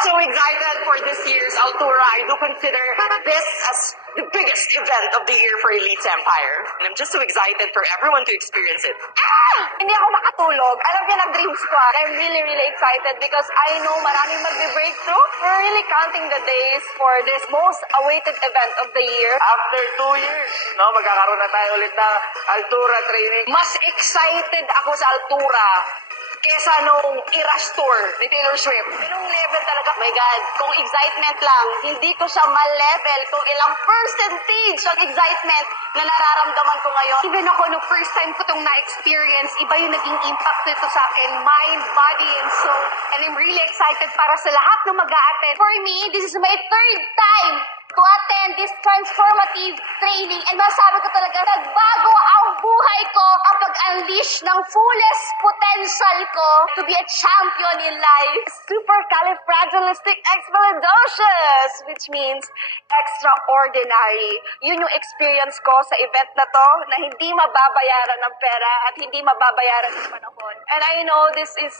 So excited for this year's Altura. I do consider this as the biggest event of the year for Elites Empire. And I'm just so excited for everyone to experience it. Hindi ako makatulog. Alam niyo, nag-Dream Squad. I'm really, really excited because I know maraming magbe-breakthrough. We're really counting the days for this most awaited event of the year. After 2 years, magkakaroon na tayo ulit ng Altura training. Mas excited ako sa Altura kesa nung Eras Tour ni Taylor Swift. Ganung level talaga. My God, kung excitement lang, hindi ko siya ma-level kung ilang percentage ang excitement na nararamdaman ko ngayon. Even ako, nung first time ko itong na-experience, iba yung naging impact nito sa akin, mind, body, and soul. And I'm really excited para sa lahat ng mag-a-attend. For me, this is my third time to attend this transformative training. And masabi ko talaga, nagbago ang buhay ko kapag unleash ng fullest potential ko to be a champion in life. Supercalifragilisticexpialidocious, which means extraordinary. Yun yung experience ko sa event na to, na hindi mababayaran ng pera at hindi mababayaran ng panahon. And I know this is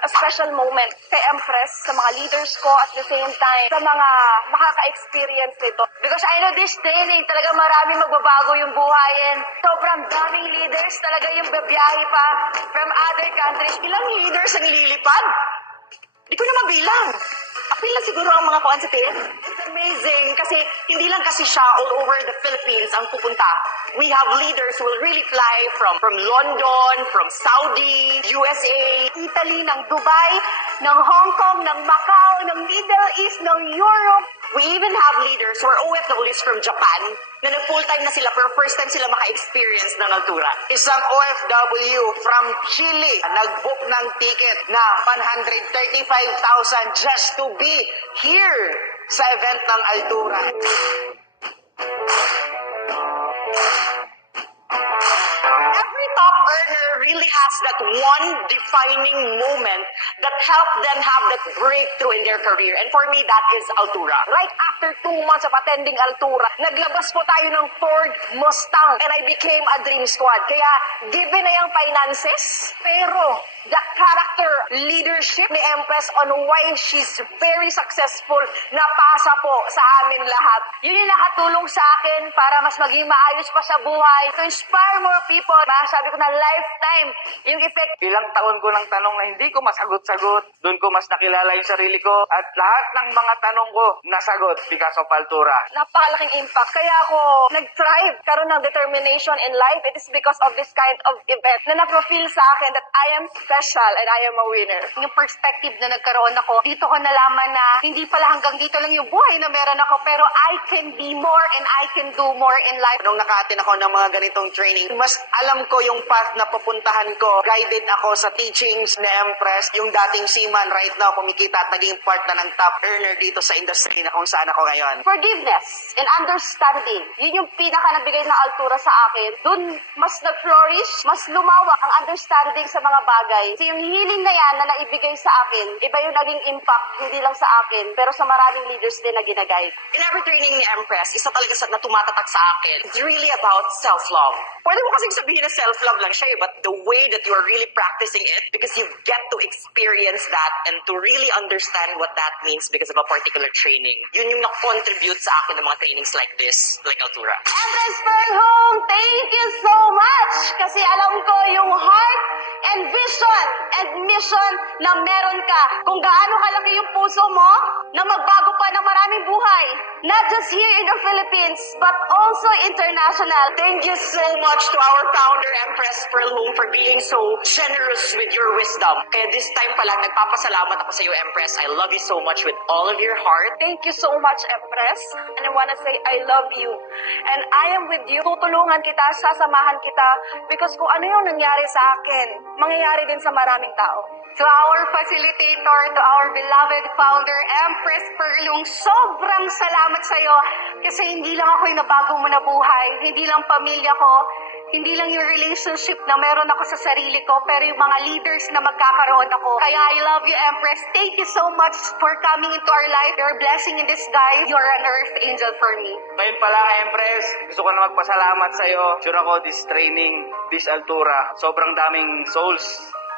a special moment kay Empress, sa mga leaders ko, at the same time, sa mga makaka-experience nito. Because I know this training, talaga marami magbabago yung buhay, and sobrang daming leaders, talaga yung babiyahe pa from other countries. Ilang leaders ang lilipad? Di ko na mabilang. Ako lang siguro ang mga kuwan sa TF. It's amazing kasi hindi lang kasi siya all over the Philippines ang pupunta. We have leaders who will really fly from London, from Saudi, USA, Italy, ng Dubai, ng Hong Kong, ng Macau, ng Middle East, ng Europe. We even have leaders who are OFWs from Japan na nag-full-time na sila pero first time sila maka-experience ng Altura. Isang OFW from Chile nag-book ng ticket na 135,000 just to be here sa event ng Altura. Every top earner really has that one defining moment that helped them have that breakthrough in their career. And for me, that is Altura. Right after 2 months of attending Altura, naglabas po tayo ng Ford Mustang and I became a Dream Squad. Kaya, given na yung finances, pero the character leadership ni Empress on why she's very successful, napasa po sa amin lahat. Yun yung nakatulong sa akin para mas maging maayos pa sa buhay, to inspire more people. Masabi ko na lifetime yung effect. Ilang taon ko ng tanong na hindi ko masagot-sagot. Doon ko mas nakilala yung sarili ko. At lahat ng mga tanong ko nasagot because of Altura. Napakalaking impact. Kaya ako nag-thrive, karoon ng determination in life. It is because of this kind of event na naprofeel sa akin that I am special and I am a winner. Yung perspective na nagkaroon ako, dito ko nalaman na hindi pala hanggang dito lang yung buhay na meron ako, pero I can be more and I can do more in life. Nung naka-attend ako ng mga ganitong training, mas alam ko yung path na pupuntahan ko. Guided ako sa teachings ni Empress. Yung dating seaman right now, kumikita at naging part na ng top earner dito sa industry na kung saan ako ngayon. Forgiveness and understanding. Yun yung pinaka nabigay ng Altura sa akin. Doon mas nag-flourish, mas lumawak ang understanding sa mga bagay. So yung healing na yan na naibigay sa akin, iba yung naging impact, hindi lang sa akin, pero sa maraming leaders din na ginaguide. In every training ni Empress, isa talaga na tumatatak sa akin. It's really about self-love. Pwede mo kasing sabihin na self-love lang siya, but the way that you are really practicing it, because you get to experience that and to really understand what that means because of a particular training. Yun yung na-contribute sa akin ng mga trainings like this, like Altura. Empress Pearl Home, thank you so much! Kasi alam ko yung heart and vision and mission na meron ka. Kung gaano kalaki yung puso mo, na magbago pa ng maraming buhay. Not just here in the Philippines, but also international. Thank you so much to our founder, Empress Pearl Home, for being so generous with your wisdom. Kaya this time pa lang, nagpapasalamat ako sa iyo, Empress. I love you so much with all of your heart. Thank you so much, Empress. And I wanna say, I love you. And I am with you. Tutulungan kita, sasamahan kita. Because kung ano yung nangyari sa akin, mangyayari din sa maraming tao. To our facilitator, to our beloved founder, Empress Pearl, sobrang salamat sa iyo kasi hindi lang ako yung nabago mo na buhay, hindi lang pamilya ko, Hindi lang yung relationship na meron ako sa sarili ko, pero yung mga leaders na magkakaroon ako. Kaya I love you, Empress. Thank you so much for coming into our life. You're a blessing in disguise. You're an earth angel for me. Ngayon pala, Empress, gusto ko na magpasalamat sa'yo. Sure ako, this training, this Altura, sobrang daming souls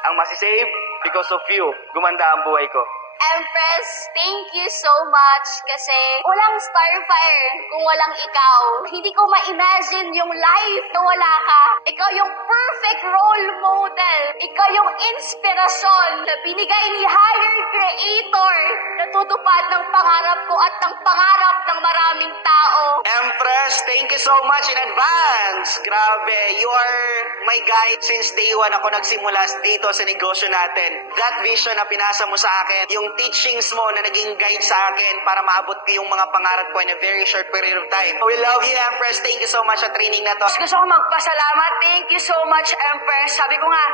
ang masisave because of you. Gumanda ang buhay ko. Empress, thank you so much kasi walang Starfire kung walang ikaw. Hindi ko ma-imagine yung life na wala ka. Ikaw yung perfect role model. Ikaw yung inspirasyon na binigay ni Higher Creator na tutupad ng pangarap ko at ng pangarap ng maraming tao. Empress, thank you so much in advance. Grabe, you are my guide since day one ako nagsimula dito sa negosyo natin. That vision na pinasa mo sa akin, yung teachings mo na naging guide sa akin para maabot ko yung mga pangarap ko in a very short period of time. We love you, Empress. Thank you so much sa training na to. Gusto ko magpasalamat. Thank you so much, Empress. Sabi ko nga,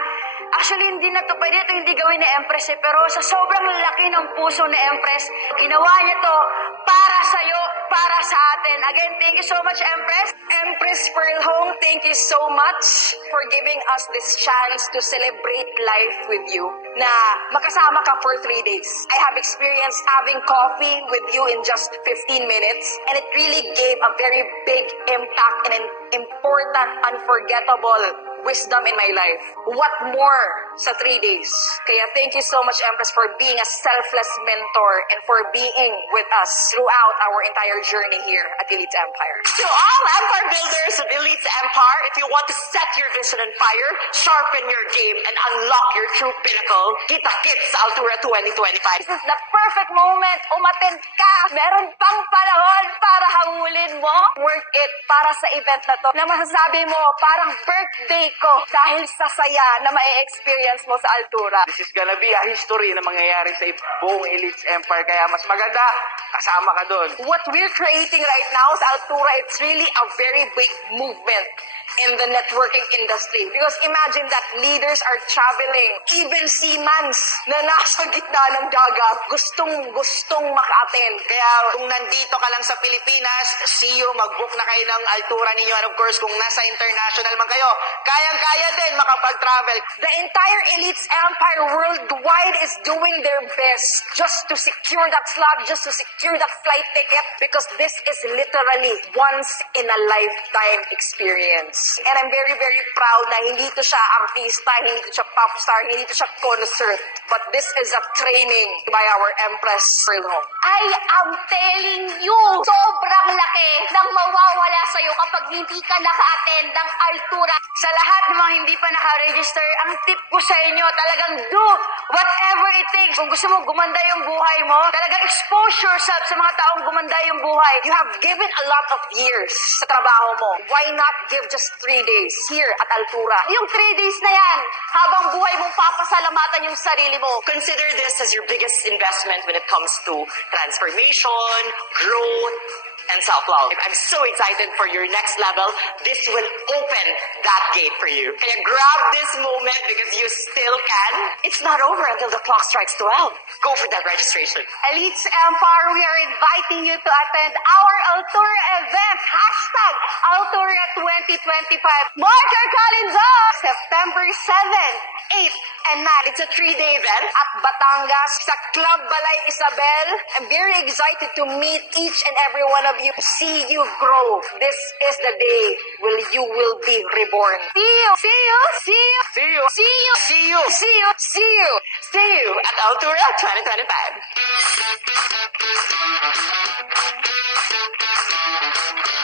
actually hindi na to pwede ito hindi gawin ni Empress pero sa sobrang laki ng puso ni Empress, ginawa niya to para sa'yo, para sa atin. Again, thank you so much, Empress. Empress Pearl Hong, thank you so much for giving us this chance to celebrate life with you. Na makasama ka for 3 days. I have experienced having coffee with you in just 15 minutes and it really gave a very big impact and an important, unforgettable wisdom in my life. What more sa 3 days? Kaya thank you so much, Empress, for being a selfless mentor and for being with us throughout our entire journey here at Elite Empire. To all Empire builders of Elite Empire, if you want to set your vision on fire, sharpen your game, and unlock your true pinnacle, kita-kits sa Altura 2025. This is the perfect moment. Umattend ka. Meron pang panahon para hangulin mo. Worth it para sa event na to. Na masasabi mo, parang birthday ko dahil sa saya na ma-experience mo sa Altura. This is gonna be a history na mangyayari sa buong Elite Empire. Kaya mas maganda, kasama ka doon. What we're creating right now sa Altura, it's really a very big movement in the networking industry. Because imagine that leaders are traveling, even seamans na nasa gitna ng dagat, gustong maka-attend. Kaya kung nandito ka lang sa Pilipinas, see you, mag-book na kayo ng Altura ninyo. And of course, kung nasa international man kayo, kayang-kaya din makapag-travel. The entire Elite Empire worldwide is doing their best just to secure that slot, just to secure that flight ticket, because this is literally once in a lifetime experience. And I'm very, very proud na hindi to siya artista, hindi to siya pop star, hindi to siya concert, but this is a training by our Empress Pearl Hong. I am telling you, sobrang laki ng mawawala sa'yo kapag hindi ka naka-attend ng Altura. Sa lahat ng mga hindi pa naka-register, ang tip ko sa inyo, talagang do whatever it takes. Kung gusto mo gumanda yung buhay mo, talagang expose yourself sa mga taong gumanda yung buhay. You have given a lot of years sa trabaho mo. Why not give just 3 days here at Altura? Yung 3 days na yan, habang buhay mong papasalamatan yung sarili mo. Consider this as your biggest investment when it comes to transformation, growth, and self-love. I'm so excited for your next level. This will open that gate for you. Kaya grab this moment because you still can. It's not over until the clock strikes 12. Go for that registration. Elite Empire, we are inviting you to attend our Altura event. Hashtag Altura 2025. Mark your calendar! September 7, 8, and 9. It's a 3-day event At Batangas, sa Club Balay Isabel. I'm very excited to meet each and every one of you. See you grow. This is the day when you will be reborn. See you! See you! See you! See you! See you! See you! See you! See you! See you at Altura 2025.